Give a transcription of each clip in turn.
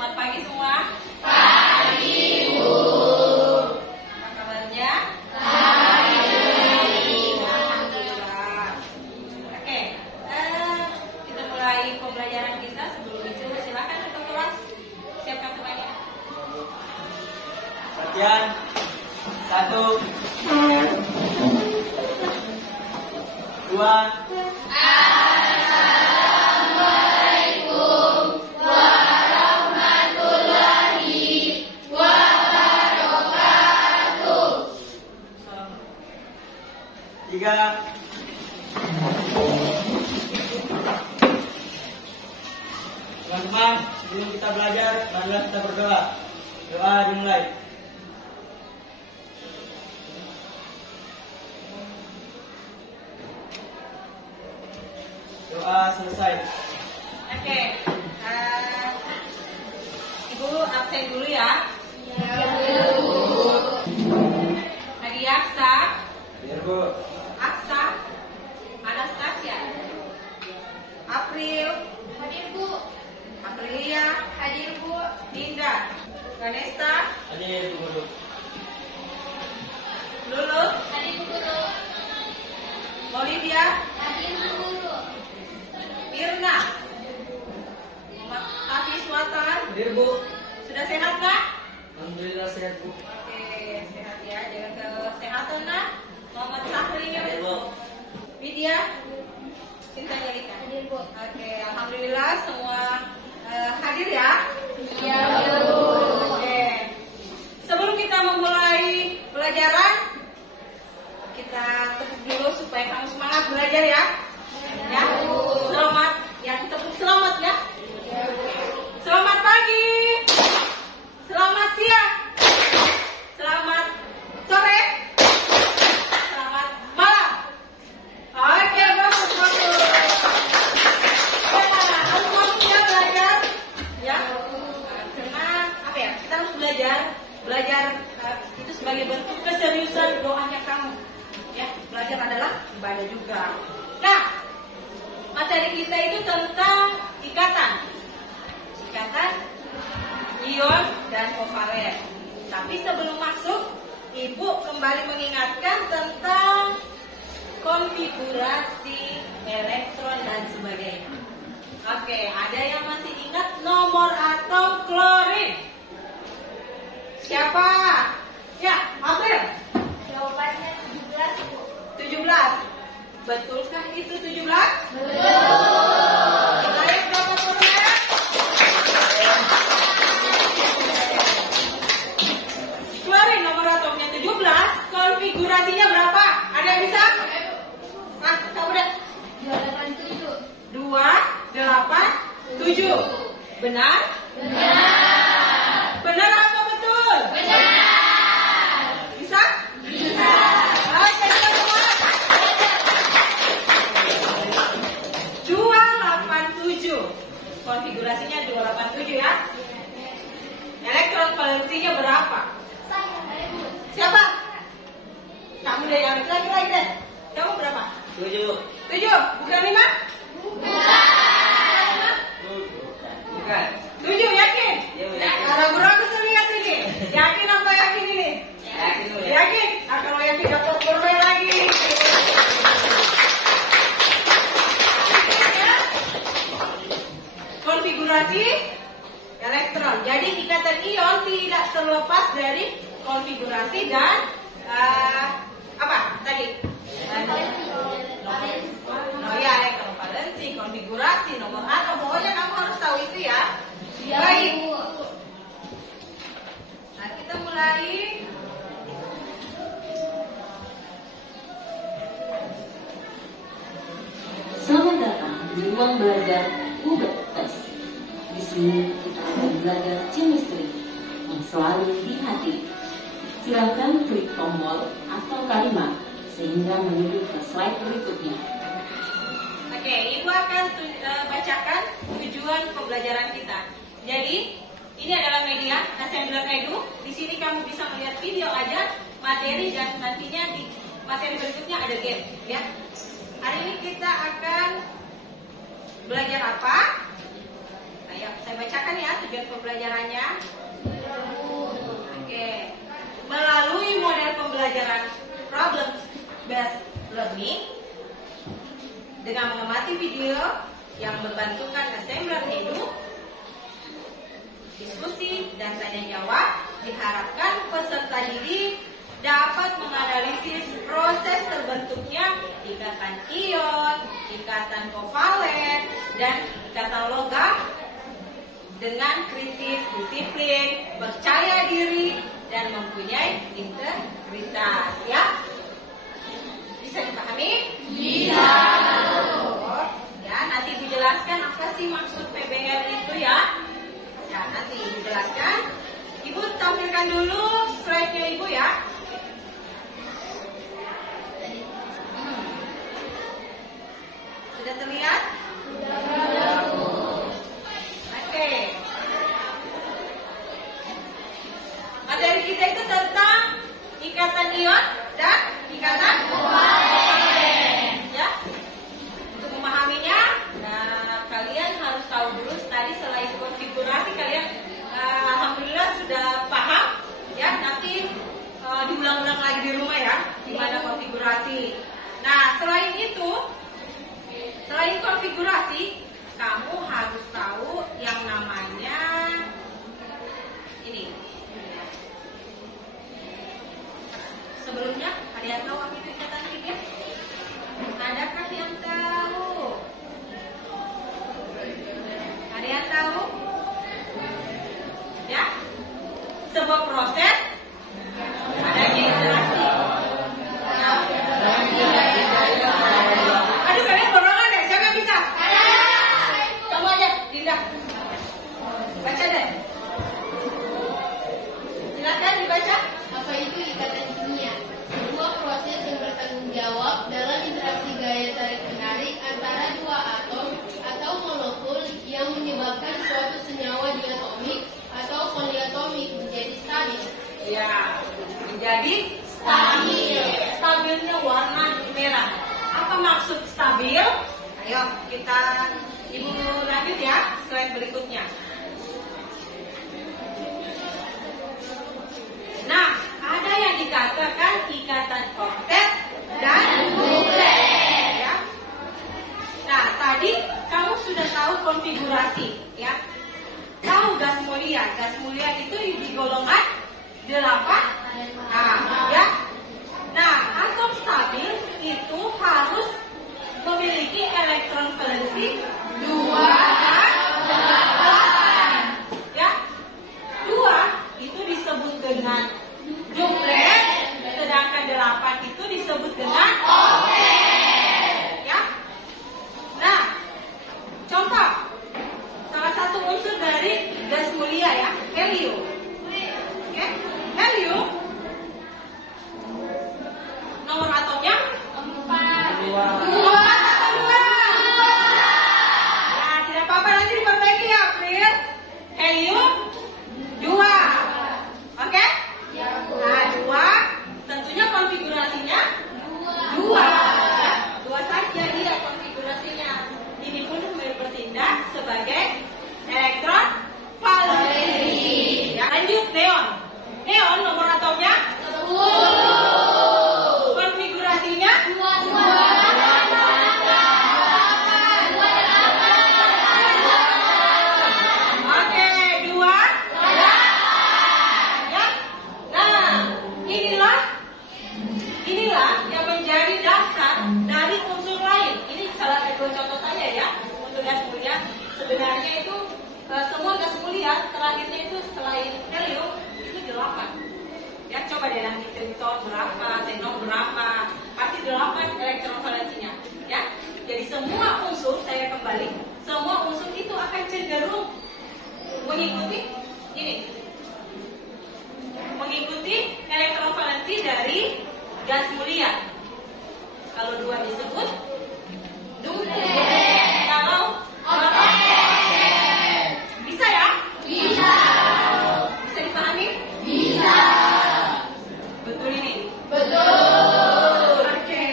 Selamat pagi semua. Pagi, Bu. Apa kabarnya? Baik. Alhamdulillah. Oke, kita mulai pembelajaran kita. Sebelum itu silakan untuk kelas siapkan semuanya. Latihan 1, 2. Assalamualaikum warahmatullahi wabarakatuh. 3. Teman-teman, sebelum kita belajar, marilah kita berdoa. Doa dimulai. Doa selesai. Oke, Ibu absen dulu ya. Lagi Aksa, Biar Bu. Aksa, Anastasia, April, Hadir, Bu. Aprilia, Hadir, Bu. Dinda, Vanessa, Hadir dulu. Lulu, Hadir, Guru. Olivia, Hadir, Guru. Irna, Muhammad Hafiz Watan. Hadir Bu. Sudah sehat nggak? Alhamdulillah sehat Bu. Oke, sehat ya. Jaga kesehatan nak. Muhammad Sahri, Hadir Bu. Widya, Cinta Jelika. Hadir, Bu. Oke, alhamdulillah semua hadir ya. Iya, Bu. Oke. Sebelum kita memulai pelajaran, kita tepuk dulu supaya kamu semangat belajar ya. Ya. Selamat, yang tepuk selamat ya. Selamat pagi. Selamat siang. Selamat sore. Selamat malam. Oke, bagus, bagus. Ya, harus bagus ya belajar. Ya. Karena apa ya? Kita harus belajar itu sebagai bentuk keseriusan doanya kamu. Ya, belajar adalah ibadah juga. Nah, materi kita itu tentang ikatan ion dan kovalen. Tapi sebelum masuk, Ibu kembali mengingatkan tentang konfigurasi elektron dan sebagainya. Oke, ada yang masih ingat nomor atom klorin? Siapa? Ya, April. Jawabannya 17, Bu. 17. Betulkah itu 17? Betul. Naik berapa turunnya? Klorin nomor atomnya 17. Konfigurasinya berapa? Ada yang bisa? Nah, kamu deh. 287. 2, 8, 7. Benar? Benar. Benar atau betul? Benar. Bisa? Bisa. Oke, kita semua. 287. Konfigurasinya 287 ya. Elektron valensinya berapa? Saya, Bu. Siapa? Kamu deh yang lagi deh. Kamu berapa? 7. 7, bukan 5? Bukan. 7, yakin? Iya, Bu, yakin. Ragu-ragu saya lihat ini. Yakin apa yakin ini? Yakin Bu ya? Yakin? Nah, kalau yakin dapat bermain lagi. Konfigurasi elektron. Jadi ikatan ion tidak terlepas dari konfigurasi dan apa tadi? Oh ya, elektron valensi, konfigurasi, nomor atom. Pokoknya kamu harus tahu itu ya. Iya, Baik. Bu. Nah, kita mulai. Selamat datang di ruang belajar UBS. Di sini kita akan belajar chemistry yang selalu di hati. Silakan klik tombol atau kalimat sehingga menuju ke slide berikutnya. Oke, Ibu akan bacakan tujuan pembelajaran kita. Jadi, ini adalah media Assembler Edu. Di sini kamu bisa melihat video aja, materi, dan nantinya di materi berikutnya ada game. Ya. Hari ini kita akan belajar apa? Ayo, saya bacakan ya tujuan pembelajarannya? Oke. Melalui model pembelajaran problem based learning dengan mengamati video yang membantukan assembler Edu, diskusi dan tanya jawab, diharapkan peserta didik dapat menganalisis proses terbentuknya ikatan ion, ikatan kovalen, dan ikatan logam dengan kritis, disiplin, percaya diri, dan mempunyai integritas. Ya, bisa dipahami? Bisa. Ya, nanti Ibu jelaskan apa sih maksud PBL itu ya. Ya, nanti Ibu jelaskan. Ibu tampilkan dulu slide-nya Ibu ya. Sudah terlihat? Oke. Materi kita itu tentang ikatan ion dan ikatan kovalen. Ya. Untuk memahaminya, nah, kalian harus tahu dulu tadi selain konfigurasi kalian alhamdulillah sudah paham. Ya, nanti diulang-ulang lagi di rumah ya, gimana konfigurasi. Nah, selain itu, selain konfigurasi, kamu harus tahu yang namanya ini. Sebelumnya, ada yang tahu apa itu ikatan ligin? Adakah yang tahu? Ada yang tahu? Ya? Sebuah proses adanya interaksi. Aduh, kalian borongan deh. Siapa yang bisa? Kamu aja, Dinda. Baca deh. Silakan dibaca. Apa itu ikatan kimia? Sebuah proses yang bertanggung jawab dalam interaksi gaya tarik-menarik antara dua atom atau molekul yang menyebabkan suatu senyawa diatomik atau poliatomik menjadi stabil. Ya, menjadi stabil. Stabilnya warna merah. Apa maksud stabil? Ayo kita Ibu lanjut ya, slide berikutnya. Nah, ada yang dikatakan ikatan oktet dan duplet. Ya. Nah, tadi kamu sudah tahu konfigurasi, ya. Tahu gas mulia? Gas mulia itu di golongan 8. Nah, ya. Nah, atom stabil itu harus memiliki elektron valensi 2 dan 8. Ya. 2 itu disebut dengan duplet, sedangkan 8 itu disebut dengan oktet. Ya. Nah, contoh salah satu unsur dari gas mulia ya, helium. Oke, helium nomor atomnya 4. Nah, tidak apa-apa, nanti diperbaiki ya, April. Helium 2. Oke? Nah, 2 tentunya konfigurasinya 2. Ya, 2 saja dia konfigurasinya. Ini pun bertindak sebagai elektron valensi. Ya, lanjut neon. Neon nomor atomnya 10. Konfigurasinya 2. Oke, 2. Ya. Nah, inilah yang menjadi dasar dari unsur lain. Ini salah satu contoh saya ya untuk gas mulia. Sebenarnya itu semua gas mulia terakhirnya itu selain helium itu 8. Ya, coba deh nanti krypton berapa, xenon berapa, pasti 8 elektron valensinya. Ya, jadi semua unsur, saya kembali, semua unsur itu akan cenderung mengikuti ini, mengikuti elektron valensi dari gas mulia. Kalau 2 disebut duplet. Kalau oktet. Bisa ya? Bisa. Bisa dipahami? Bisa. Betul ini? Betul. Oke.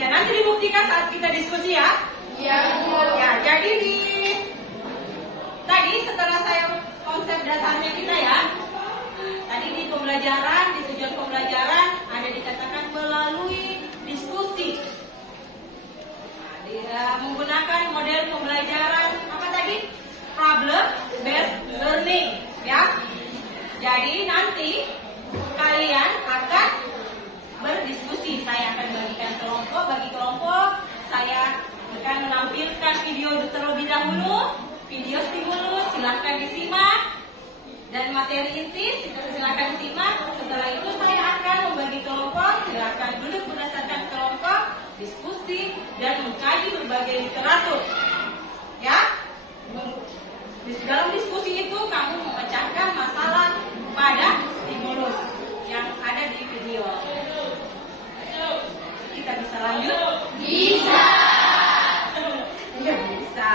Ya, nanti dibuktikan saat kita diskusi ya. Iya. Ya, jadi tadi setelah dasarnya kita ya. Tadi di pembelajaran, di tujuan pembelajaran ada dikatakan melalui diskusi. Menggunakan model pembelajaran apa tadi? Problem based learning ya. Jadi nanti kalian akan berdiskusi. Saya akan bagikan kelompok, bagi kelompok saya akan menampilkan video terlebih dahulu, video stimulus, silahkan disimak, dan materi inti silahkan disimak. Setelah itu saya akan membagi kelompok, silahkan duduk berdasarkan kelompok, diskusi dan mengkaji berbagai literatur. Ya, dalam diskusi itu kamu memecahkan masalah pada stimulus yang ada di video. Kita bisa lanjut? Bisa. Ya bisa.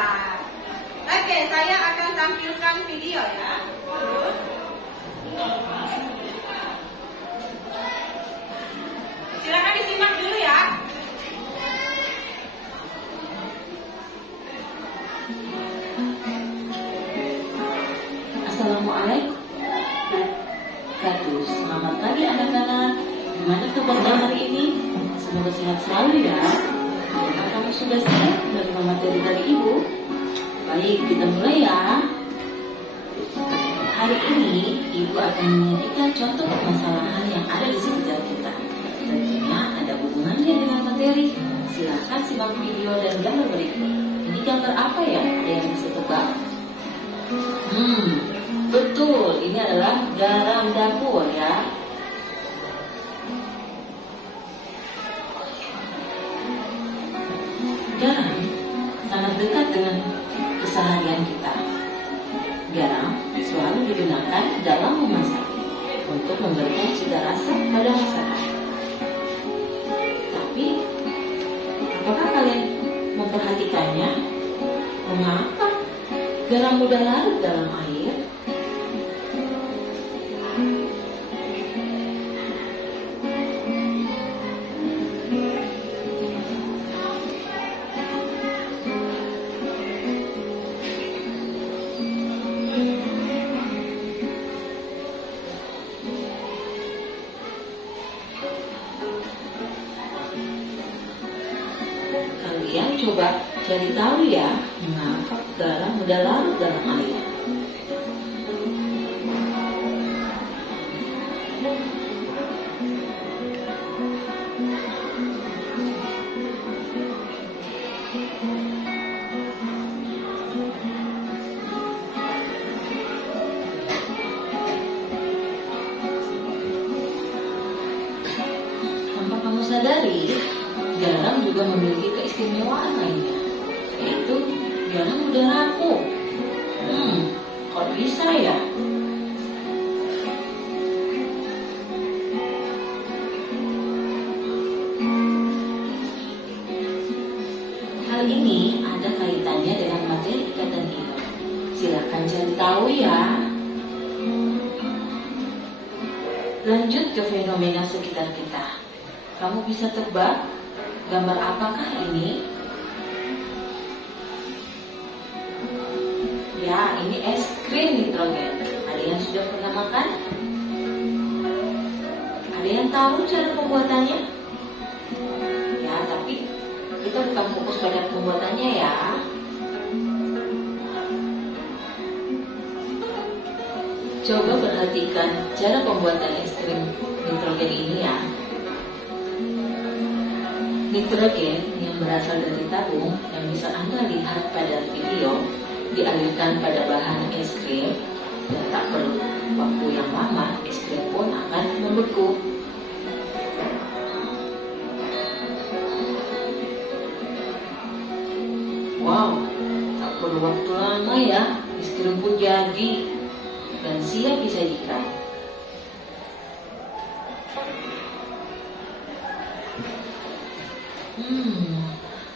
Oke, saya akan tampilkan video ya. Silakan disimak dulu ya. Assalamualaikum. Selamat pagi anak-anak. Gimana kabarnya hari ini? Semoga sehat selalu ya. Apakah kamu sudah siap menerima materi dari Ibu? Baik, kita mulai ya. Hari ini Ibu akan menyajikan contoh permasalahan yang ada di sekitar kita. Tentunya ada hubungannya dengan materi. Silakan simak video dan gambar berikut. Ini gambar apa ya? Ada yang bisa tebak? Betul, ini adalah garam dapur ya. Garam sangat dekat dengan keseharian kita. Garam selalu digunakan dalam memasak untuk memberikan cita rasa pada masakan. Tapi, apakah kalian memperhatikannya? Mengapa garam mudah larut dalam air? Kalian coba cari tahu ya, mengapa garam mudah larut dalam air. Tanpa kamu sadari, garam juga memiliki keistimewaan lainnya, yaitu garam mudah rapuh. Kok bisa ya? Hal ini ada kaitannya dengan materi ikatan ion. Silakan cari tahu ya. Lanjut ke fenomena sekitar kita. Kamu bisa tebak gambar apakah ini? Ya, ini es krim nitrogen. Ada yang sudah pernah makan? Ada yang tahu cara pembuatannya? Ya, tapi kita bukan fokus pada pembuatannya ya. Coba perhatikan cara pembuatan es krim nitrogen ini ya. Nitrogen yang berasal dari tabung yang bisa Anda lihat pada video dialirkan pada bahan es krim dan tak perlu waktu yang lama, es krim pun akan membeku. Wow, tak perlu waktu lama ya, es krim pun jadi dan siap disajikan.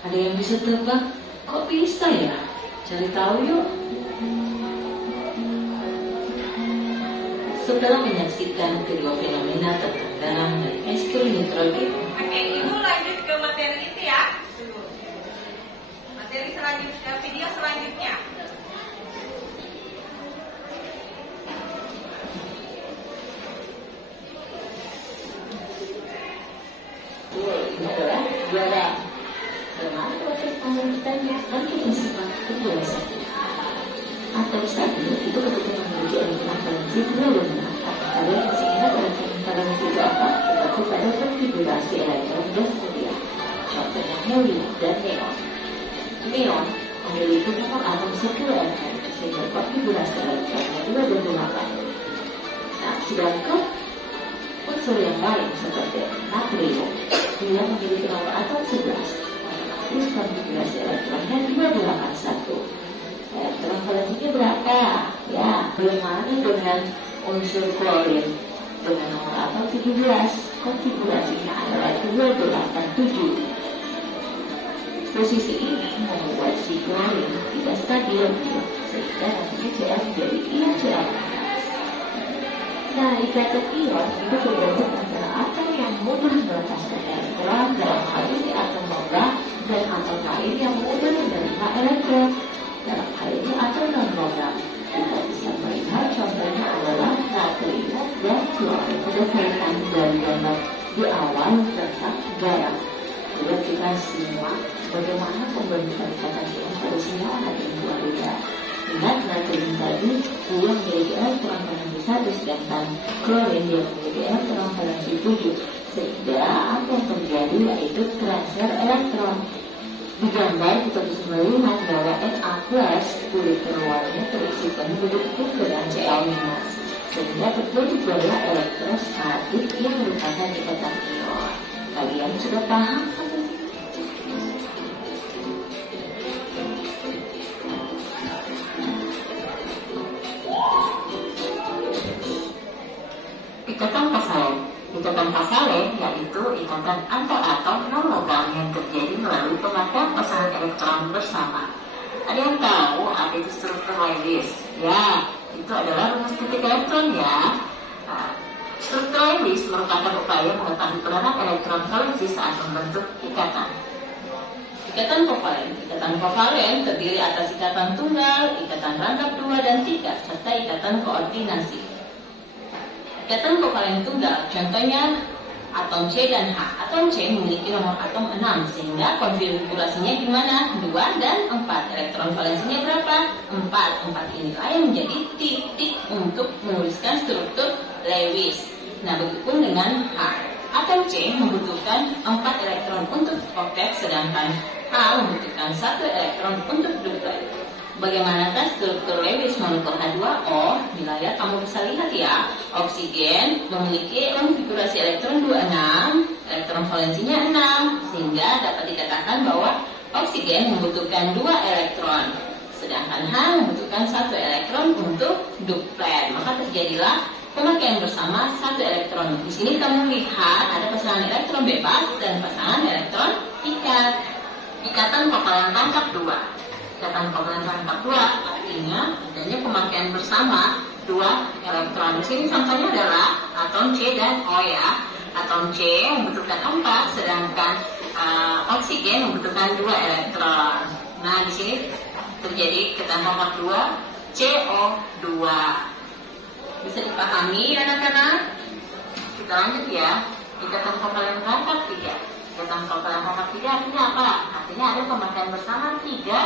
Ada yang bisa tebak? Kok bisa ya? Cari tahu yuk. Setelah menyaksikan kedua fenomena tentang garam dan es krim nitrogen. Oke, Ibu lanjut ke materi itu ya. Materi selanjutnya, video selanjutnya. helium, dan neon. Neon memiliki nomor atom 10 elektron, sehingga konfigurasi elektronnya 2 dan 8. Nah, sedangkan unsur yang lain seperti natrium, dia memiliki nomor atom 11, terus konfigurasi elektronnya 281. Elektron valensinya berapa? Ya, bagaimana dengan unsur klorin dengan nomor atom 17, konfigurasinya adalah 287. Posisi ini membuat si klorin tidak stabil, sehingga nantinya dia menjadi ion cerah. Nah, ikatan ion itu terbentuk antara atom yang mudah melepaskan elektron, dalam hal ini atom logam, dan atom lain yang mudah menerima elektron, dalam hal ini atom non-logam. Kita bisa melihat contohnya adalah natrium dan klorin. Ada kaitan dari gambar di awal tentang garam. Coba kita semua bagaimana pembentukan ikatan ion pada senyawa natrium klorida. Ingat, natrium tadi dia memiliki elektron valensi 1, sedangkan klorin dia memiliki elektron valensi 7, sehingga apa yang terjadi yaitu transfer elektron. Di gambar kita bisa melihat bahwa Na+, kulit terluarnya terisi penuh berbentuk dengan Cl-, sehingga terjadi bola elektrostatik yang merupakan ikatan ion. Kalian sudah paham sampai sini? Ikatan kovalen. Ikatan kovalen yaitu ikatan antar atom non-logam yang terjadi melalui pemakaian pasangan elektron bersama. Ada yang tahu apa itu struktur Lewis? Ya, itu adalah rumus titik elektron ya. Struktur Lewis merupakan upaya mengetahui peranan elektron valensi saat membentuk ikatan. Ikatan kovalen terdiri atas ikatan tunggal, ikatan rangkap 2 dan 3, serta ikatan koordinasi. Ikatan kovalen tunggal, contohnya atom C dan H. Atom C memiliki nomor atom 6, sehingga konfigurasinya gimana? 2 dan 4. Elektron valensinya berapa? 4. 4 inilah yang menjadi titik untuk menuliskan struktur Lewis. Nah, begitupun dengan H. Atom C membutuhkan 4 elektron untuk oktet, sedangkan H membutuhkan 1 elektron untuk duplet. Bagaimanakah struktur Lewis molekul H2O? Di layar kamu bisa lihat ya. Oksigen memiliki konfigurasi elektron 26, elektron valensinya 6, sehingga dapat dikatakan bahwa oksigen membutuhkan 2 elektron, sedangkan H membutuhkan 1 elektron untuk duplet. Maka terjadilah pemakaian bersama 1 elektron. Di sini kamu lihat ada pasangan elektron bebas dan pasangan elektron ikat. Ikatan kovalen rangkap 2. Ikatan kovalen rangkap 2 artinya adanya pemakaian bersama 2 elektron. Di sini contohnya adalah atom C dan O ya. Atom C membutuhkan 4, sedangkan oksigen membutuhkan 2 elektron. Nah, di sini terjadi ikatan rangkap 2 CO2. Bisa dipahami anak-anak? Kita lanjut ya. Ikatan kovalen rangkap 3. Ikatan kovalen rangkap 3 artinya apa? Artinya ada pemakaian bersama 3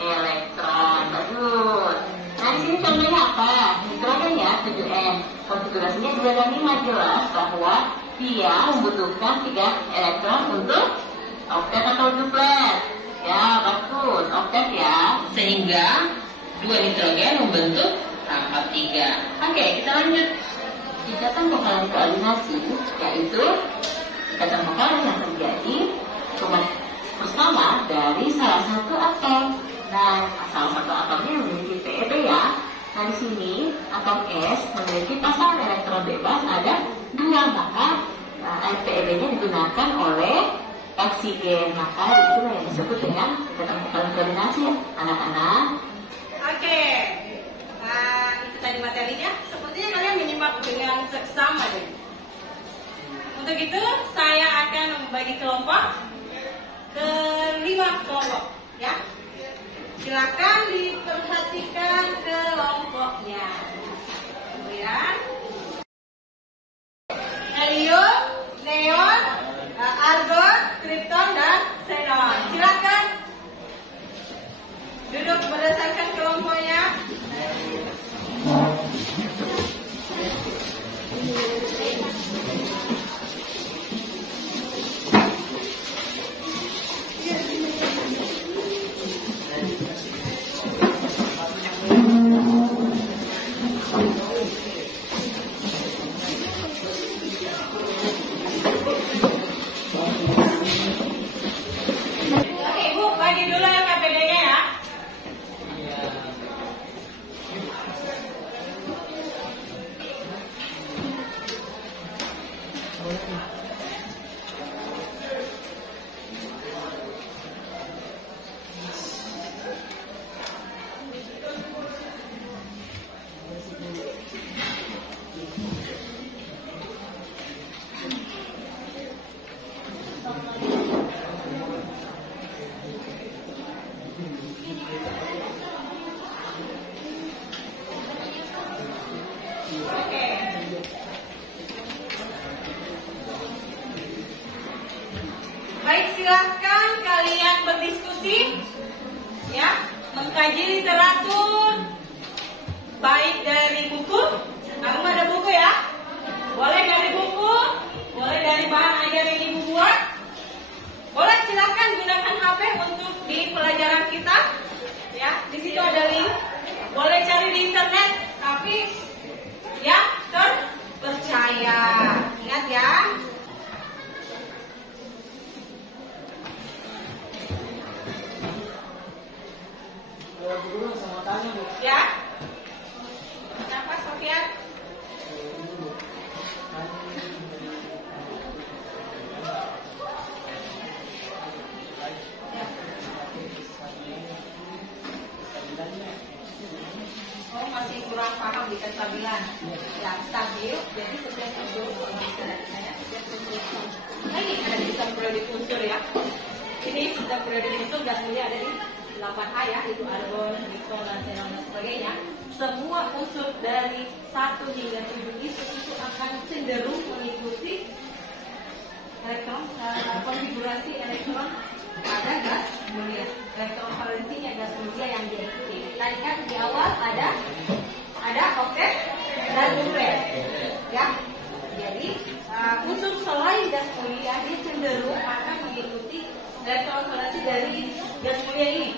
elektron. Bagus. Nah, di sini contohnya apa? Nitrogen ya, 7N. Konfigurasinya 2 dan 5, jelas bahwa dia membutuhkan 3 elektron untuk oktet atau duplet. Ya, bagus. Oktet ya. Sehingga 2 nitrogen membentuk rangkap 3. Oke, kita lanjut. Ikatan kovalen koordinasi yaitu ikatan kovalen yang terjadi bersama dari salah satu atom. Nah, salah satu atomnya memiliki PEB ya. Nah, di sini atom S memiliki pasangan elektron bebas ada 2, maka PEB-nya digunakan oleh oksigen. Maka itulah yang disebut dengan ikatan kovalen koordinasi ya, anak-anak. Oke. Nah, itu tadi materinya. Sepertinya kalian menyimak dengan seksama deh. Untuk itu, saya akan membagi kelompok ke 5 kelompok, ya. Silakan diperhatikan kelompoknya. Kemudian, helium, neon, argon, kripton, dan xenon. Silakan duduk berdasarkan kelompoknya. silahkan kalian berdiskusi, ya, mengkaji literatur, baik dari buku. Kamu ada buku ya? Boleh dari buku, boleh dari bahan ajar yang ibu buat. Boleh silakan gunakan HP untuk di pelajaran kita. Ya, di situ ada link. Boleh cari di internet, tapi ya terpercaya. Ingat ya. Guru sama tanya, Bu. Ya. Kenapa, Sofian? Oh, masih kurang paham di kestabilan. Ya, stabil. Jadi setiap unsur kalau misalnya setiap unsur. Nah, ini ada di sistem periodik unsur ya. Ini sistem periodik unsur gas mulia ada di 8A ya, itu argon, nikkel, dan xenon dan sebagainya. Semua unsur dari 1 hingga 7 itu akan cenderung mengikuti elektron, konfigurasi elektron pada gas mulia. Elektron valensinya gas mulia yang diikuti. Tadi kan di awal ada oktet dan duplet, ya. Jadi unsur selain gas mulia dia cenderung akan mengikuti elektron valensi dari gas mulia ini,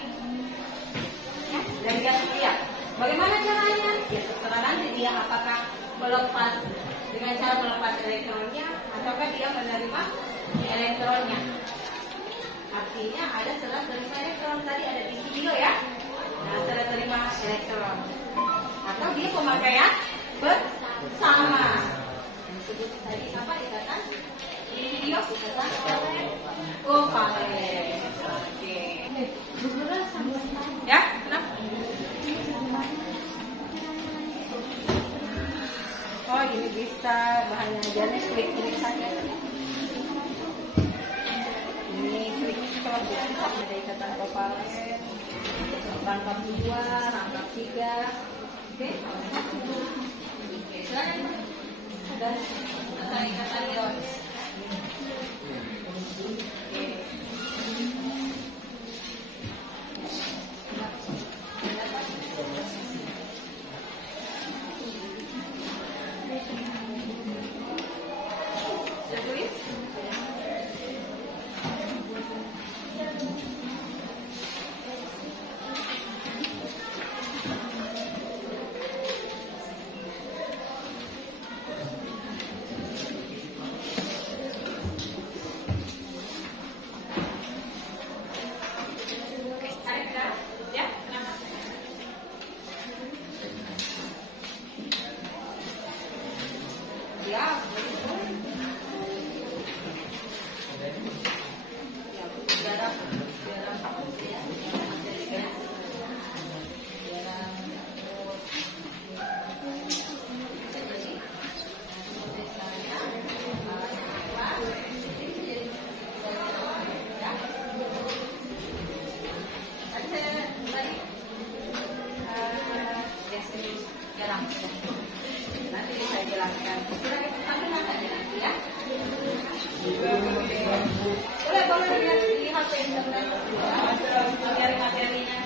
ya, dari gas mulia. Bagaimana caranya? Ya setelah nanti dia apakah melepas dengan cara melepas elektronnya ataukah dia menerima elektronnya. Artinya ada serat terima elektron tadi ada di video ya. Nah, serat terima elektron. Atau dia pemakaian bersama. Disebut tadi apa dikatakan di video dikatakan kovalen. Oke. Ya, kenapa? Oh, ini bisa bahannya aja nih, klik saja. Ini klik coba ada ikatan kovalen, rangkap 2, rangkap 3. Oke. Oke, silakan. Ada ikatan ion. Nanti saya jelaskan. Ya. Boleh lihat di HP internet. Cari materinya.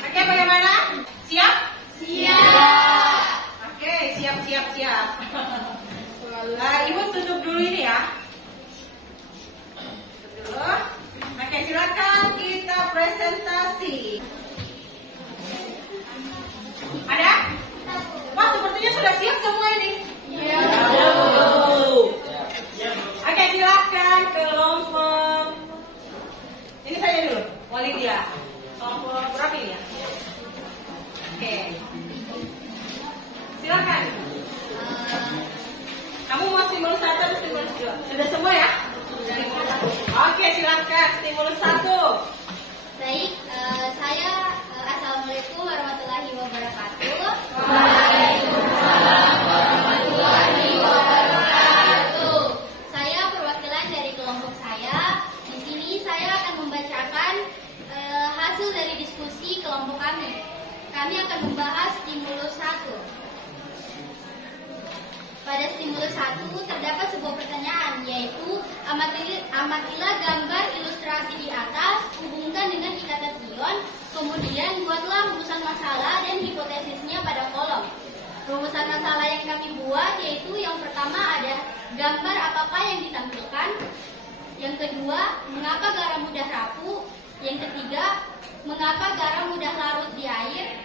Oke, bagaimana? Siap? Siap. Oke, siap. Ibu tutup dulu ini ya. Tutup dulu. Oke, silakan kita presentasi. Ada? Wah, sepertinya sudah siap semua ini. Iya. Oke, silakan kelompok. Ini saya dulu, Walidia. Kelompok berapa ini ya? Oke. Silakan. Kamu mau stimulus 1 atau stimulus 2? Sudah semua ya? Oke, silakan stimulus 1. Baik, saya Assalamualaikum warahmatullahi wabarakatuh. Waalaikumsalam. simulus 1 terdapat sebuah pertanyaan, yaitu amatilah gambar ilustrasi di atas, hubungkan dengan ikatan ion, kemudian buatlah rumusan masalah dan hipotesisnya pada kolom. Rumusan masalah yang kami buat yaitu yang pertama ada gambar apakah yang ditampilkan, yang kedua mengapa garam mudah rapuh, yang ketiga mengapa garam mudah larut di air.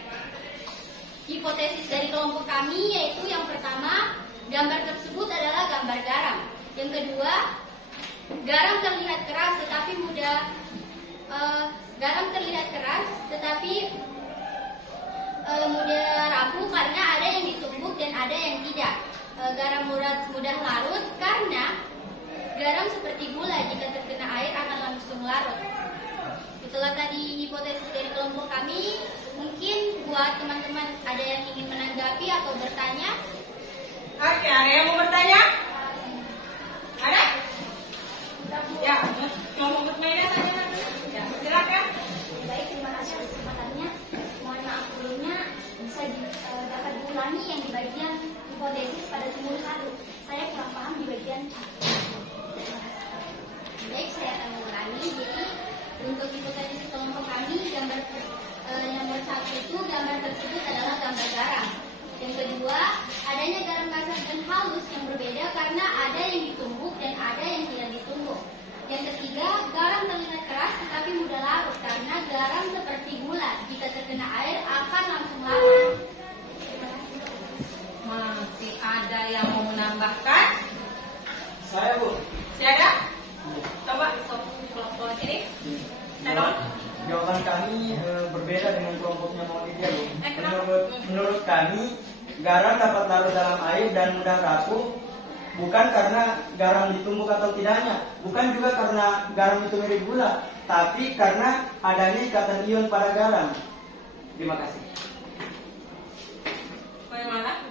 Hipotesis dari kelompok kami yaitu yang pertama, gambar tersebut adalah gambar garam. Yang kedua, garam terlihat keras tetapi mudah mudah rapuh karena ada yang ditumbuk dan ada yang tidak. Garam mudah larut karena garam seperti gula, jika terkena air akan langsung larut. Itulah tadi hipotesis dari kelompok kami. Mungkin buat teman-teman ada yang ingin menanggapi atau bertanya? Oke, ada yang mau bertanya? Ada? Ya, mau bertanya tanya. Ya, silakan. Baik, terima kasih atas kesempatannya. Mohon maaf sebelumnya, bisa dapat diulangi yang di bagian hipotesis pada simulus 1. Saya kurang paham di bagian. Baik, saya akan mengulangi. Jadi untuk hipotesis kelompok kami, gambar nomor 1 itu gambar tersebut adalah gambar garam. Yang kedua, adanya garam kasar dan halus yang berbeda karena ada yang ditumbuk dan ada yang tidak ditumbuk. Yang ketiga, garam terlihat keras tetapi mudah larut karena garam seperti gula, jika terkena air akan langsung larut. Masih ada yang mau menambahkan? Saya, Bu. Masih ada? Coba kelompok sini. Tenon. Jawaban kami berbeda dengan kelompoknya Maulidya, Bu. Kenapa? Menurut kami, garam dapat larut dalam air dan mudah rapuh bukan karena garam ditumbuk atau tidaknya, bukan juga karena garam itu mirip gula, tapi karena adanya ikatan ion pada garam. Terima kasih. Bagaimana?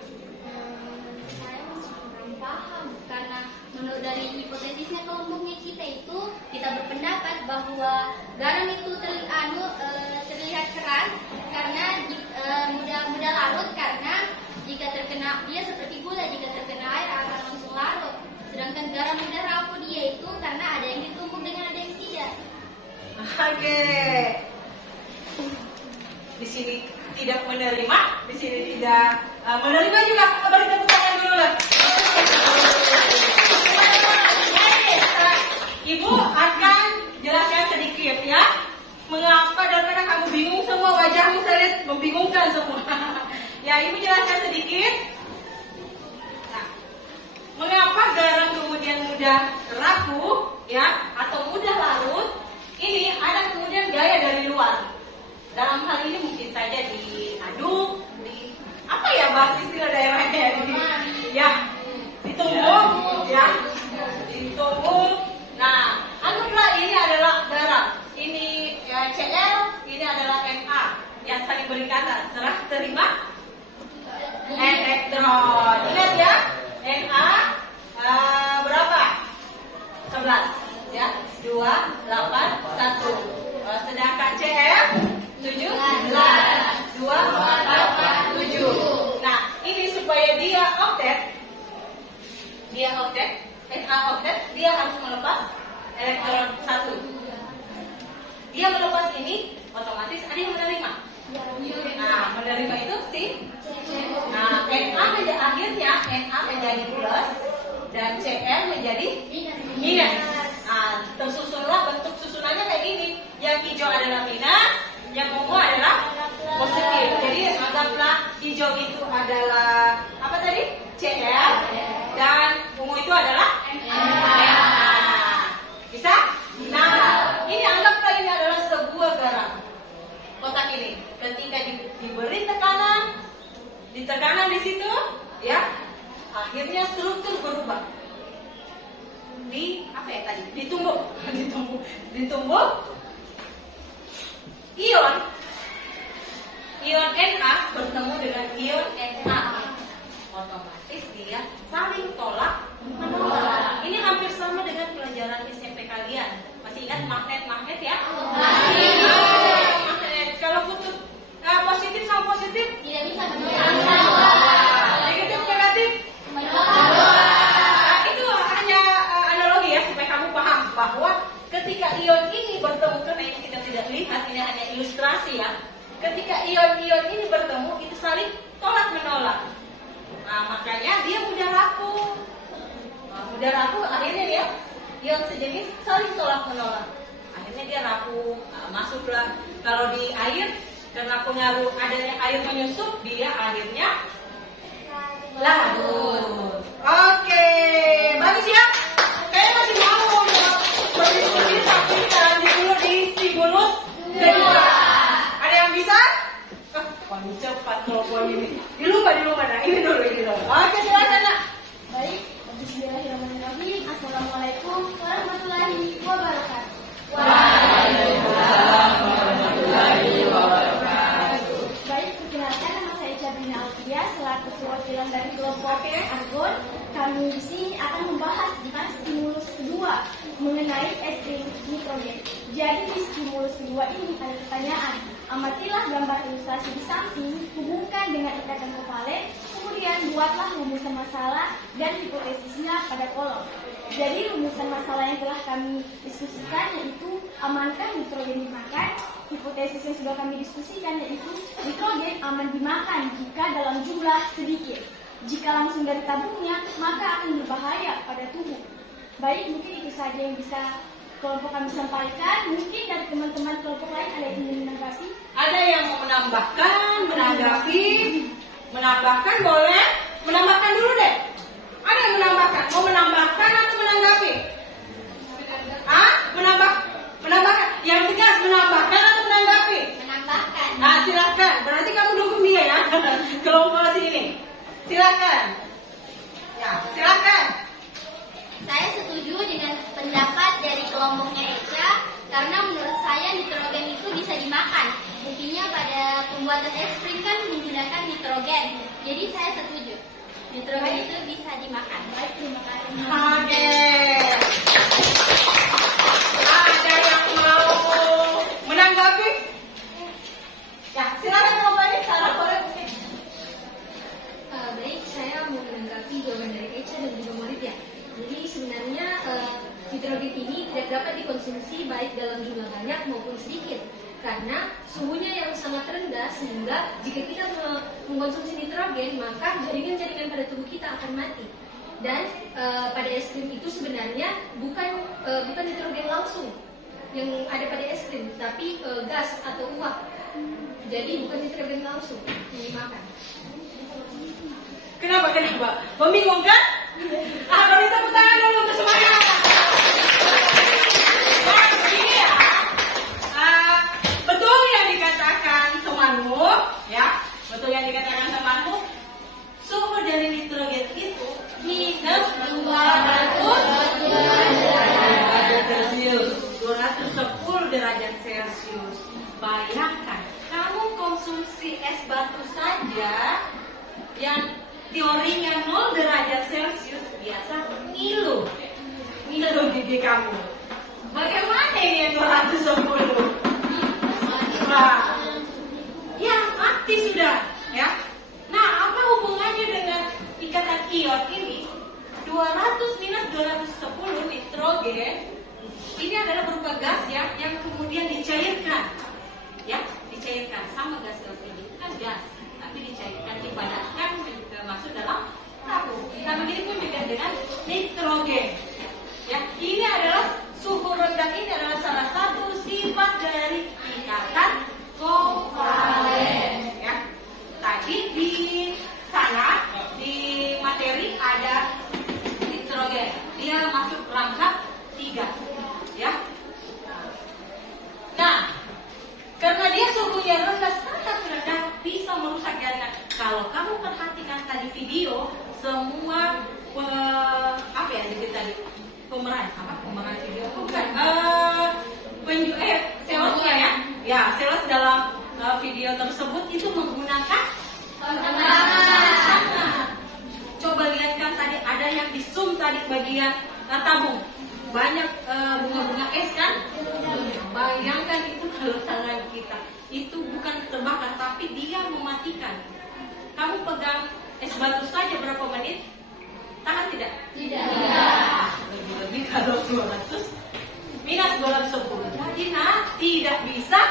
Saya masih kurang paham karena menurut dari hipotesisnya kelompoknya kita itu, kita berpendapat bahwa garam itu terlihat keras karena mudah larut karena jika terkena dia seperti gula, jika terkena air akan langsung larut. Sedangkan garam mudah rapuh dia itu karena ada yang ditumbuk dengan ada yang tidak. Oke. Di sini tidak menerima, di sini tidak menerima juga. Beri tepuk tangan dulu lah. Ibu akan jelaskan sedikit ya. Mengapa daripada kamu bingung semua, wajahmu saya lihat membingungkan semua. Ya, Ibu jelaskan sedikit. Nah, mengapa garam kemudian mudah rapuh ya atau mudah larut? Ini ada kemudian gaya dari luar. Dalam hal ini mungkin saja diaduk, apa ya bahasa istilah daerahnya ya, ditumbuk ya, ditumbuk. Nah, anggaplah ini adalah garam, ini Cl, ini adalah Na yang saling berikatan, serah terima elektron. Ingat ya, Na berapa? 11 ya, 2, 8, 1. Sedangkan Cl 17, 2, 8, 7. Nah, ini supaya dia oktet, Na oktet, dia harus melepas elektron 1. Dia melepas ini, otomatis ada yang menerima. Nah, menerima itu si. Nah, Na menjadi akhirnya Na menjadi plus dan Cl menjadi minus. Nah, tersusunlah bentuk susunannya kayak gini. Yang hijau adalah minus, yang ungu adalah positif. Jadi anggaplah hijau itu adalah apa tadi? Cl dan ungu itu adalah Na. Bisa? Nah, ini anggaplah ini adalah sebuah garam. Kotak ini ketika diberi tekanan, di situ, ya, akhirnya struktur berubah. Apa ya tadi? Ditumbuk. Ion Na bertemu dengan ion Na, otomatis dia saling tolak menolak. Ini hampir sama dengan pelajaran SMP kalian. Masih ingat magnet ya? Magnet. Kalau kutub positif sama positif Tidak bisa menolak. negatif menolak. Nah, makanya dia mudah rapuh. Nah, mudah rapuh akhirnya dia yang sejenis saling tolak menolak. Akhirnya dia rapuh, masuklah kalau di air karena pengaruh adanya air menyusup, dia akhirnya larut. Oke, bagus ya. Kayaknya masih mau berdiskusi tapi kita lanjut dulu di stimulus kedua. Ada yang bisa? Paling cepat kalau poin ini. Di lupa. Nah, ini dulu. Oke, silakan nak. Baik, bismillahirrahmanirrahim. Assalamualaikum warahmatullahi wabarakatuh. Waalaikumsalam warahmatullahi wabarakatuh. Baik, perkenalkan nama saya Jabrina Alfia selaku perwakilan dari kelompok Argon. Kami di sini akan membahas tentang stimulus kedua mengenai es krim nitrogen. Jadi di stimulus kedua ini ada pertanyaan. Amatilah gambar ilustrasi di samping, hubungkan dengan ikatan kovalen, kemudian buatlah rumusan masalah dan hipotesisnya pada kolom. Jadi rumusan masalah yang telah kami diskusikan yaitu amankah nitrogen dimakan? Hipotesis yang sudah kami diskusikan yaitu nitrogen aman dimakan jika dalam jumlah sedikit. Jika langsung dari tabungnya, maka akan berbahaya pada tubuh. Baik, mungkin itu saja yang bisa kelompok kami sampaikan. Mungkin dari teman-teman kelompok lain ada yang ingin menanggapi? Ada yang mau menanggapi? Menambahkan boleh? Menambahkan dulu deh. Ada yang menambahkan? Mau menambahkan atau menanggapi? Menambahkan. Yang tegas menambahkan atau menanggapi? Menambahkan. Nah, silakan. Berarti kamu dukung dia ya. Kelompok sini. Silakan. Ya, silakan. Saya setuju dengan pendapat dari kelompoknya Eca karena menurut saya nitrogen itu bisa dimakan. Buktinya pada pembuatan es krim kan menggunakan nitrogen. Jadi saya setuju. Nitrogen itu bisa dimakan. Baik, terima kasih. Oke. Ada yang mau menanggapi? Ya, silakan kelompoknya. Salah boleh mungkin. Baik, saya mau menanggapi jawaban dari Eca dan juga Morit ya. Jadi sebenarnya nitrogen ini tidak dapat dikonsumsi baik dalam jumlah banyak maupun sedikit karena suhunya yang sangat rendah sehingga jika kita mengkonsumsi nitrogen maka jaringan-jaringan pada tubuh kita akan mati. Dan pada es krim itu sebenarnya bukan nitrogen langsung yang ada pada es krim, tapi gas atau uap. Jadi bukan nitrogen langsung yang dimakan. Kenapa? Membingungkan? Beri tepuk tangan dulu untuk semuanya. Nah, ini ya. Betul yang dikatakan temanmu, ya. Betul yang dikatakan temanmu. Suhu dari nitrogen itu minus 210 derajat Celcius. Bayangkan, kamu konsumsi es batu saja yang teorinya 0 derajat Celcius biasa ngilu gigi kamu. Bagaimana ini yang 210? Nah, ya mati sudah, ya. Nah, apa hubungannya dengan ikatan ion ini? 200 minus 210 nitrogen ini adalah berupa gas ya, yang kemudian dicairkan, ya, dicairkan sama gas LPG kan gas, tapi dicairkan, dipadatkan masuk dalam tabung. Nah, begitu pun juga dengan nitrogen. Ya, ini adalah suhu rendah ini adalah salah satu sifat dari ikatan kovalen. Ya, tadi di sana di materi ada nitrogen, dia masuk rangkap 3. Ya. Nah, karena dia suhunya rendah, sangat rendah, bisa merusak jaringan. Kalau kamu perhatikan tadi video, semua pemeran video, bukan salesnya ya, ya sales dalam video tersebut itu menggunakan tangan. Coba lihat kan tadi ada yang di zoom tadi bagian tabung, banyak bunga-bunga es kan? Bayangkan itu kalau tangan kita itu bukan terbakar tapi dia mematikan. Kamu pegang es batu saja berapa menit? Tahan tidak? Tidak. Lebih-lebih kalau 200 minus 210. Jadi tidak bisa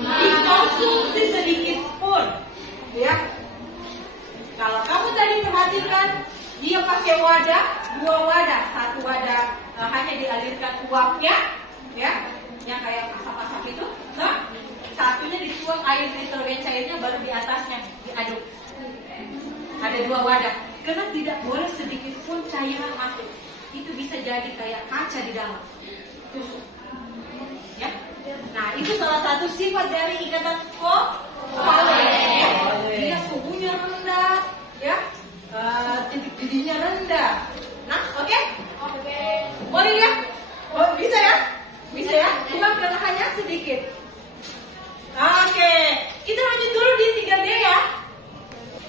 dikonsumsi sedikit pun. Ya. Kalau kamu tadi perhatikan, dia pakai wadah, 2 wadah, 1 wadah hanya dialirkan uapnya, ya, yang kayak asap-asap itu. Nah, satunya dituang air nitrogen cairnya, baru di atasnya diaduk. Ada 2 wadah, karena tidak boleh sedikit pun cairan masuk. Itu bisa jadi kayak kaca di dalam. Tusuk. Ya. Nah, itu salah satu sifat dari ikatan kovalent. Dia suhunya rendah, ya, titik didihnya rendah. Nah, oke? Boleh ya? Oh, bisa ya? Bisa ya? Cuma karena hanya sedikit. Oke, kita lanjut dulu di 3D ya.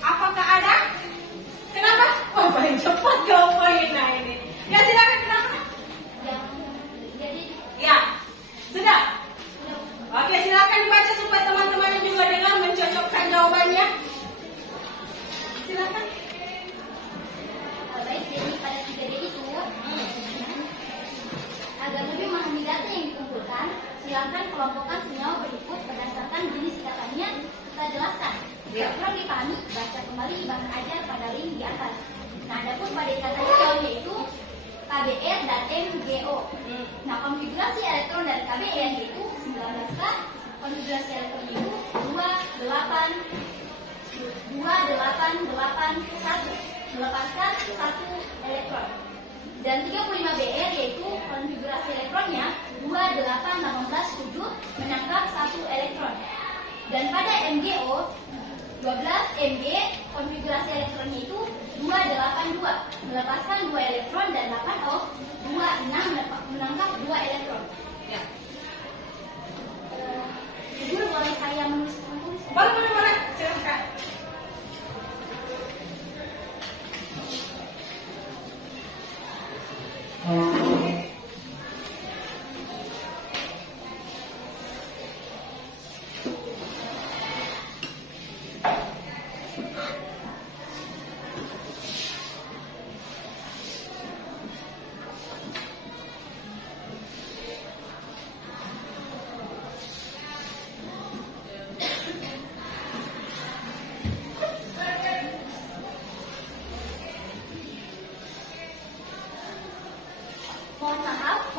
Apakah ada? Kenapa? Wah, paling cepat kau main. Nah ini. Ya, silakan, kenapa? Ya, sudah. Oke, silakan dibaca supaya teman-teman juga dengar, mencocokkan jawabannya. Silakan. Baik, jadi pada 3D itu agar lebih memahami data yang dikumpulkan, silakan kelompokkan senyawa berikut berdasarkan jenis ikatannya. Kita jelaskan. Ya. Kurang dipahami, baca kembali bahan ajar pada link di atas. Nah, adapun pada ikatan hijau yaitu KBR dan MgO. Nah, konfigurasi elektron dari KBR yaitu 19K, konfigurasi elektron itu 28881, melepaskan 1 elektron. Dan 35Br yaitu konfigurasi elektronnya 28887, menangkap 1 elektron. Dan pada MgO 12Mg, konfigurasi elektronnya itu 282, melepaskan 2 elektron, dan 8O26 menangkap 2 elektron. Ya. Guru, boleh saya menuliskan tulis? Boleh. Silakan.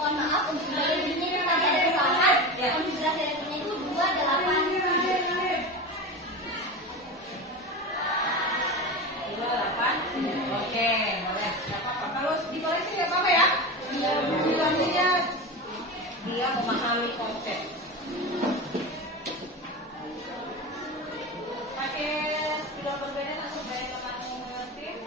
Mohon maaf untuk bagian ini tadi ada kesalahan. Ya. Konfigurasi elektronnya itu 287. 28. Oke, boleh. Gak apa-apa. Kalau dikoreksi gak apa-apa ya? Iya. Dia memahami konsep. Pakai spidol berbeda langsung dari teman mengerti.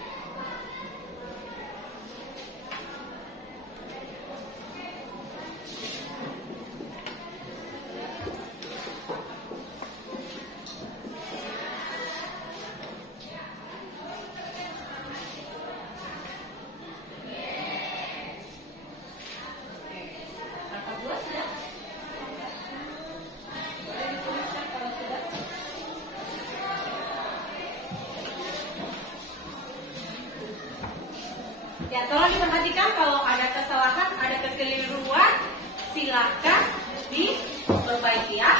Angka 2 sudah. Boleh dituliskan kalau sudah. Ya, tolong diperhatikan kalau ada kesalahan, ada kekeliruan, silakan diperbaiki ya.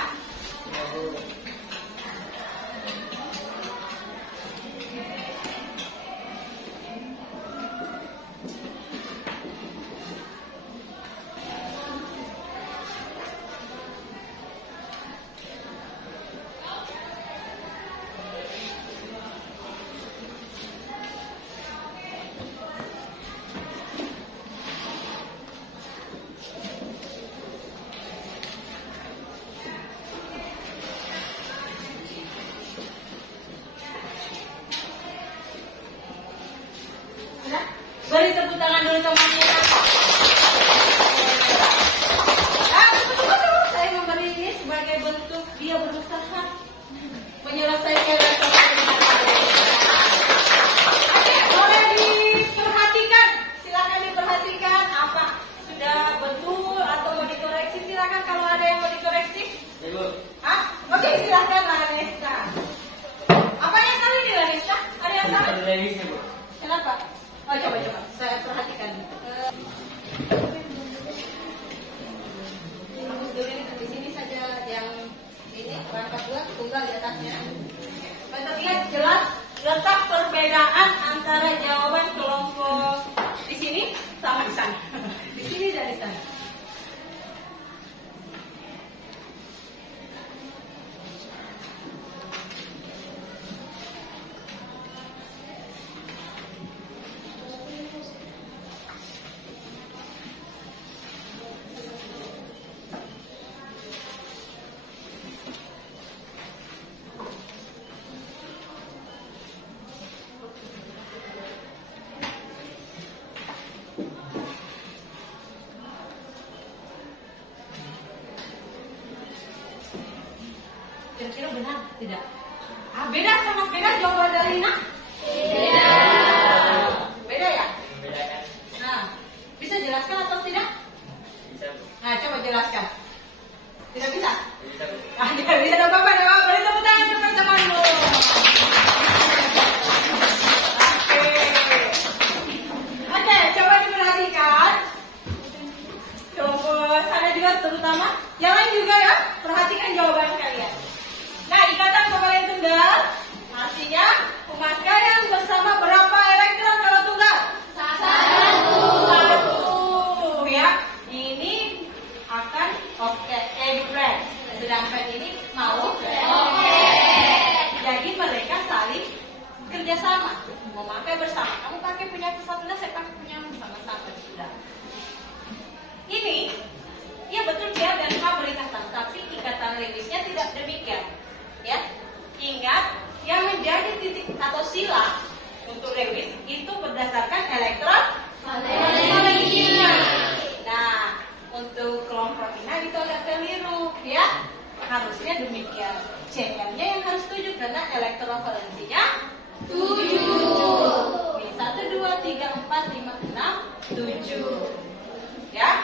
Sudah? Beri tepuk tangan dulu temannya. Tunggu. Saya memberi ini sebagai bentuk dia berusaha menyelesaikan Oke, boleh diperhatikan. Silakan diperhatikan apa sudah betul atau mau dikoreksi. Silakan kalau ada yang mau dikoreksi. Hah? Oke, silakan Lanesta. Apa yang salah nih Lanesta? Ada yang salah? Kenapa? Oh, coba. Saya perhatikan. Hapus dulu ini. Di sini saja yang ini berangkat 2 tunggal di atasnya. Kita lihat jelas letak perbedaan antara Bedakah jawaban dari Rina? Beda. Beda ya? Membedakan. Nah, bisa jelaskan atau tidak? Bisa. Nah, coba jelaskan. Tidak bisa? Bisa. Ah, tidak bisa. Tidak apa-apa. Boleh tepuk tangan teman-temanmu. Oke, coba diperhatikan. Coba sana juga terutama. Yang lain juga ya, perhatikan jawaban kalian. Nah, ikatan kovalent tunggal artinya pemakaian bersama berapa elektron kalau tunggal? Satu. Ya, ini akan oktet. Sedangkan ini mau oktet. Jadi mereka saling kerjasama, memakai bersama. Kamu pakai punya satu, saya pakai punya sama-sama. Sudah. Ini, ya betul dia dan K berikatan, tapi ikatan Lewisnya tidak demikian. Ya, ingat yang menjadi titik atau sila untuk Lewis itu berdasarkan elektron valensinya. Nah, untuk kelompok ini itu agak keliru, ya. Harusnya demikian. CM-nya yang harus 7 karena elektron valensinya 7. Ini 1, 2, 3, 4, 5, 6, 7. Ya.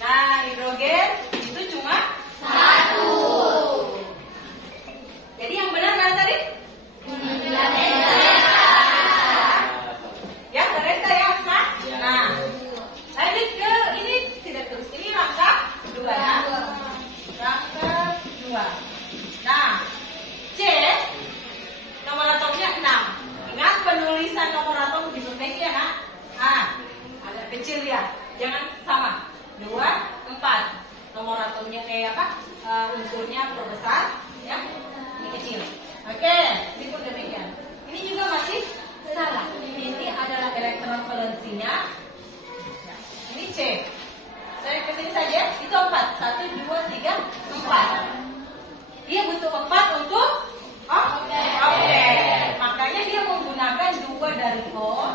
Nah, hidrogen itu cuma 1. Jadi yang benar mana tadi? Ya, Teresa ya, Mas. Nah, lanjut ke ini tidak terus. Ini rangka 2 ya. Rangka 2. Nah, C nomor atomnya 6. Ingat penulisan nomor atom di survei ya, nak? Agak kecil ya. Jangan sama. 2, 4. Nomor atomnya unsurnya berbesar, ya. Ini kecil. Oke, ini pun demikian. Ini juga masih salah. Ini adalah elektron valensinya. Ini C. Saya kesini saja. Itu 4. 1, 2, 3, 4. Dia butuh 4 untuk oktet. Makanya dia menggunakan 2 dari O,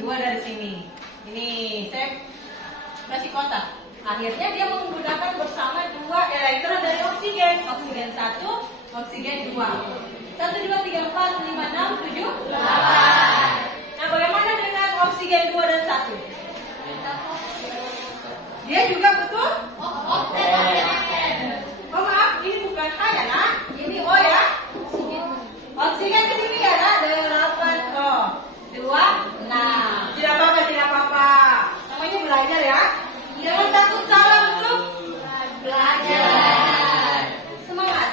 2 dari sini. Ini saya kasih kotak. Akhirnya dia menggunakan bersama 2 elektron dari oksigen. Oksigen 1, oksigen 2. 1, 2, 3, 4, 5, 6, 7, 8. Nah, bagaimana dengan oksigen 2 dan 1? Dia juga butuh oktet. Oh maaf, ini bukan H ya, nak? Ini O ya. Oksigen ke sini ya, nak? 8 O. 2, 6. Tidak apa-apa. Namanya belajar ya. Jangan takut salah untuk belajar. Semangat.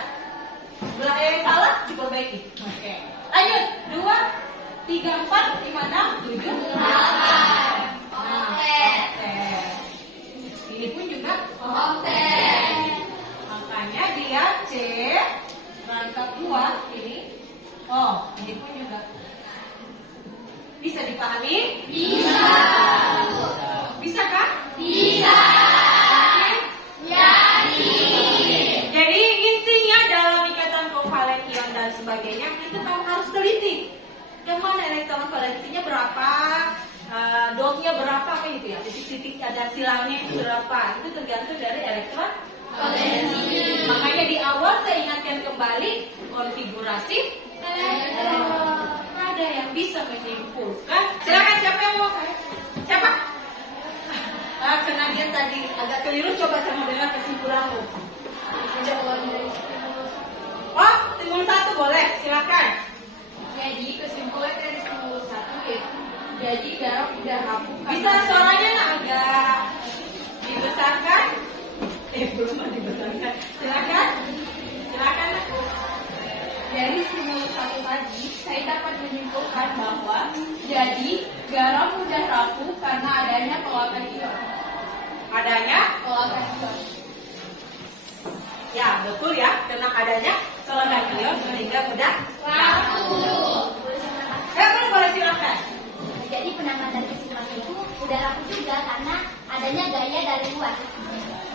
Belajar yang salah diperbaiki. Oke. Lanjut. 2, 3, 4, 5, 6, 7, 8. Oktet. Ini pun juga oktet. Makanya dia C rangkap 2 ini. Oh, ini pun juga. Bisa dipahami? Bisa. Bisa kan? Bisa. Jadi intinya dalam ikatan kovalen ion dan sebagainya itu kamu harus teliti. Yang mana elektron valensinya berapa, dotnya berapa kayak gitu ya. Titik-titik ada silangnya itu berapa. Itu tergantung dari elektron valensi. Makanya di awal saya ingatkan kembali konfigurasi elektron. Ada yang bisa menyimpulkan. Silakan siapa yang mau? Siapa? Karena dia tadi agak keliru, coba sama dengar kesimpulanmu. Oh, timbul 1 boleh, silakan. Jadi kesimpulan dari timbul 1 yaitu jadi garam udah rapuh. Bisa suaranya agak dibesarkan? Belum dibesarkan. Silakan. Dari stimulus 1 tadi, saya dapat menyimpulkan bahwa jadi garam mudah rapuh karena adanya pelawakan ion. Ya, betul ya. Karena adanya pelawakan ion sehingga mudah rapuh. Boleh silakan. Jadi penambahan kesimpulan itu udah rapuh juga karena adanya gaya dari luar.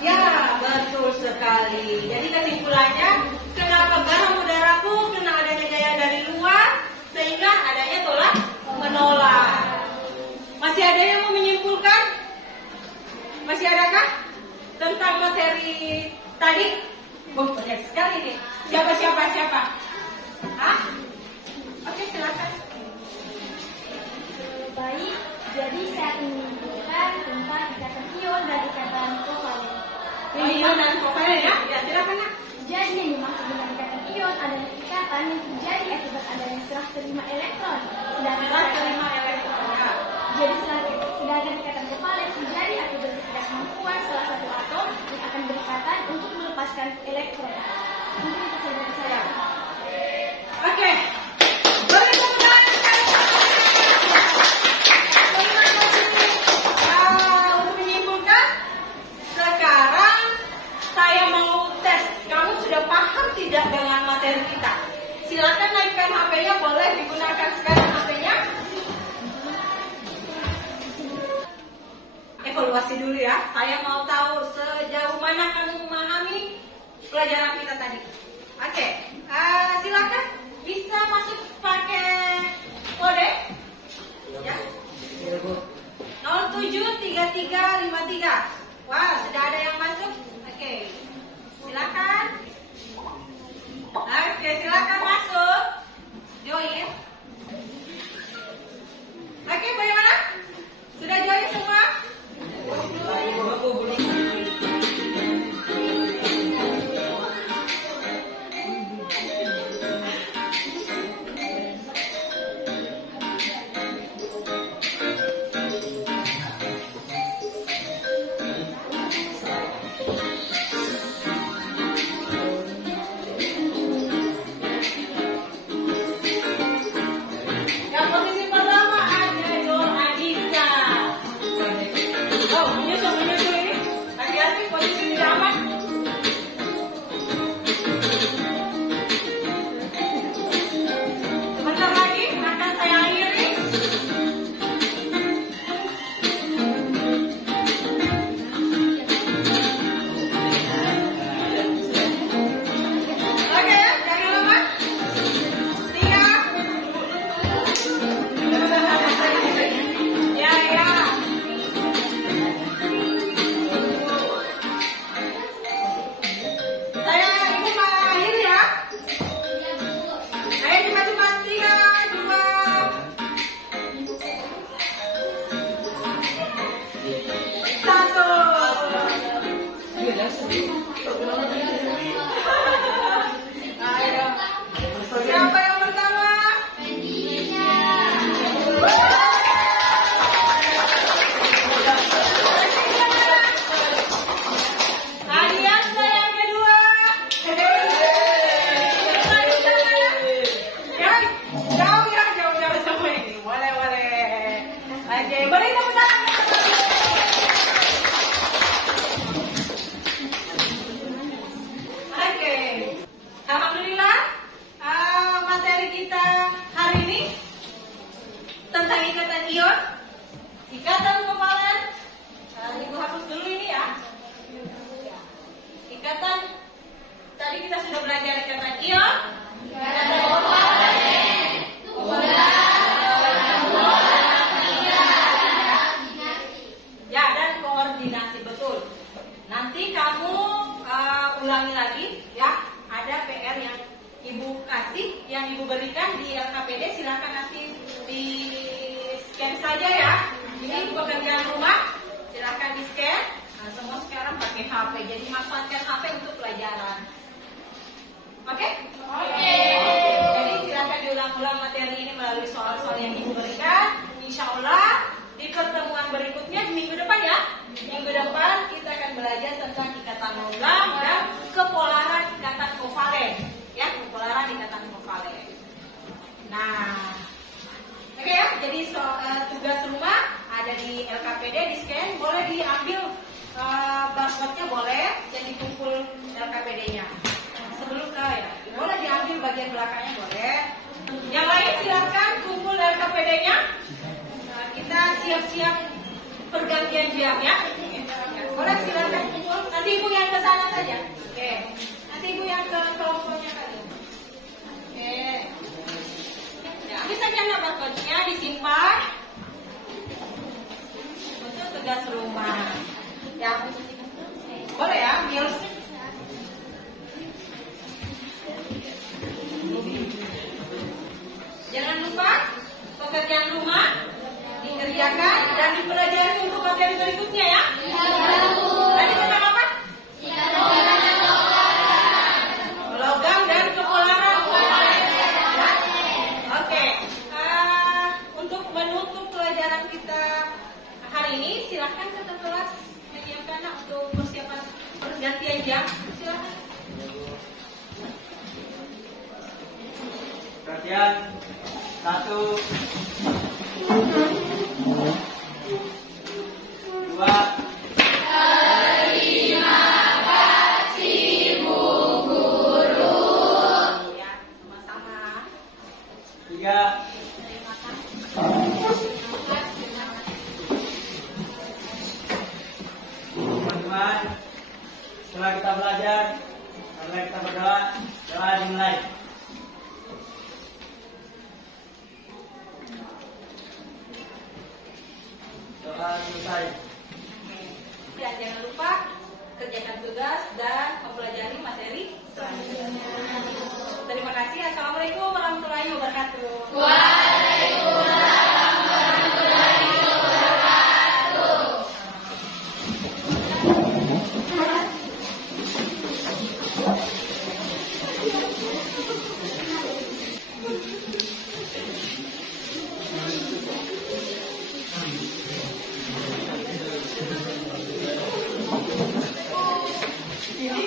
Ya, betul sekali. Jadi kesimpulannya, kenapa garam mudah rapuh? Karena adanya gaya dari luar, sehingga adanya tolak menolak. Masih ada yang mau menyimpulkan? Masih adakah tentang materi tadi? Banyak sekali nih. Siapa? Hah? Baik, jadi saya akan menunjukkan tentang ikatan ion dan ikatan kovalen. Ion dan kovalen ya? Ya, silakan Nak. Jadi yang dimaksud dengan ikatan ion adalah ikatan yang terjadi akibat adanya serah terima elektron. Serah terima elektron ya. Jadi sedangkan ikatan kovalen terjadi akibat ketidakmampuan salah satu atom yang akan berikatan untuk melepaskan elektron. Mungkin itu saja dari saya. Oke. Beri tepuk tangan. Untuk menyimpulkan, sekarang saya mau tes. Kamu sudah paham tidak dengan materi kita? Silakan naikkan HP-nya, boleh digunakan sekarang HP-nya. Evaluasi dulu ya. Saya mau tahu sejauh mana kamu memahami pelajaran kita tadi. Oke, silakan bisa masuk pakai kode ya. 073353. Wah, sudah ada yang masuk. Oke, silakan. Oke, silakan masuk. Join. Oke, bagaimana? Sudah join semua? Yang posisi pertama ada Nur Adisa. Oh, menyusul ini. Hati-hati, posisi tidak aman. Sebentar lagi akan saya akhiri. Oke, jangan lama. 3. Ya. Saya ibu akhir ya. Ayo cepat-cepat 3, 2, 1. Ayo. Siapa yang pertama? Adian saya yang kedua. Jauh semua ini. Boleh. Oke, beri tepuk tangan. Oke. Alhamdulillah, materi kita hari ini tentang ikatan ion, ikatan kovalen. Ibu hapus dulu ini ya. Ikatan, tadi kita sudah belajar ikatan ion, ikatan kovalen, ya, dan koordinasi, betul. Nanti kamu ulangi lagi ya. Ada PR yang ibu kasih, yang ibu berikan di LKPD, silakan nanti di scan saja ya. Ini pekerjaan rumah, silakan di scan. Nah, semua sekarang pakai HP, jadi manfaatkan HP untuk pelajaran. Oke? Oke. Jadi silakan diulang-ulang materi ini melalui soal-soal yang ibu berikan. Insya Allah di pertemuan berikutnya di minggu depan ya. Minggu depan kita akan belajar tentang ikatan logam dan kepolaran ikatan kovalen. Ya, kepolaran ikatan kovalen. Nah, oke ya. Jadi tugas rumah ada di LKPD, di scan, boleh diambil barcode-nya, boleh yang dikumpul LKPD-nya. Sebelum ya, boleh diambil bagian belakangnya, boleh. Yang lain silakan kumpul LKPD-nya. Kita siap-siap pergantian jam ya. Boleh silakan kumpul. Nanti ibu yang ke sana saja. Oke. Nanti ibu yang ke kelompoknya tadi. Oke. Ya, ambil saja barcode-nya, disimpan. Untuk tugas rumah. Ya. Boleh ya, ambil. Jangan lupa pekerjaan rumah di Ya kan? Dan dipelajari untuk materi berikutnya ya. Tadi tentang apa? Logam dan kepolaran. Oke. Untuk menutup pelajaran kita hari ini, silahkan ketua kelas menyiapkan untuk persiapan pergantian jam. Silahkan. Perhatian, 1, 2. Ya, sama-sama. 3. Teman-teman, setelah kita belajar, setelah kita berdoa, doa dimulai. Doa selesai. Dan jangan lupa kerjakan tugas dan mempelajari materi selanjutnya. Terima kasih. Assalamualaikum warahmatullahi wabarakatuh. Ini